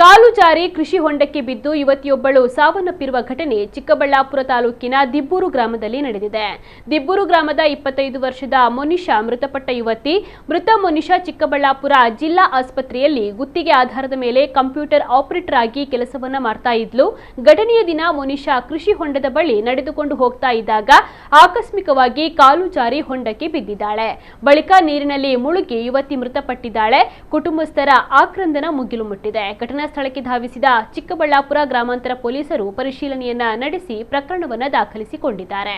ಕಾಲು ಜಾರಿ ಕೃಷಿ ಹೊಂಡಕ್ಕೆ ಬಿದ್ದು ಯುವತಿಯೊಬ್ಬಳು ಸಾವನ್ನಪ್ಪಿರುವ ಘಟನೆ ಚಿಕ್ಕಬಳ್ಳಾಪುರ ತಾಲೂಕಿನ ದಿಬ್ಬೂರು ಗ್ರಾಮದಲ್ಲಿ ನಡೆದಿದೆ. ದಿಬ್ಬೂರು ಗ್ರಾಮದ 25 ವರ್ಷದ ಮೊನಿಷಾ ಮೃತಪಟ್ಟ ಯುವತಿ. ಮೃತ ಮೊನಿಷಾ ಚಿಕ್ಕಬಳ್ಳಾಪುರ ಜಿಲ್ಲಾ ಆಸ್ಪತ್ರೆಯಲ್ಲಿ ಗುತ್ತಿಗೆ ಆಧಾರದ ಮೇಲೆ ಕಂಪ್ಯೂಟರ್ ಆಪರೇಟರ್ ಆಗಿ ಕೆಲಸವನ್ನ ಮಾಡ್ತಾ ಇದ್ಲು. ಘಟನೆಯ ದಿನ ಮೊನಿಷಾ ಕೃಷಿ ಹೊಂಡದ ಬಳಿ ನಡೆದುಕೊಂಡು ಹೋಗ್ತಾ ಇದ್ದಾಗ ಆಕಸ್ಮಿಕವಾಗಿ ಕಾಲು ಜಾರಿ ಹೊಂಡಕ್ಕೆ ಬಿದ್ದಿದ್ದಾಳೆ. ಬಳಿಕ ನೀರಿನಲ್ಲಿ ಮುಳುಗಿ ಯುವತಿ ಮೃತಪಟ್ಟಿದ್ದಾಳೆ. ಕುಟುಂಬಸ್ಥರ ಆಕ್ರಂದನ ಮುಗಿಲು ಮುಟ್ಟಿದೆ. ಘಟನಾ ಸ್ಥಳಕ್ಕೆ ಧಾವಿಸಿದ ಚಿಕ್ಕಬಳ್ಳಾಪುರ ಗ್ರಾಮಾಂತರ ಪೊಲೀಸರು ಪರಿಶೀಲನೆಯನ್ನ ನಡೆಸಿ ಪ್ರಕರಣವನ್ನು ದಾಖಲಿಸಿಕೊಂಡಿದ್ದಾರೆ.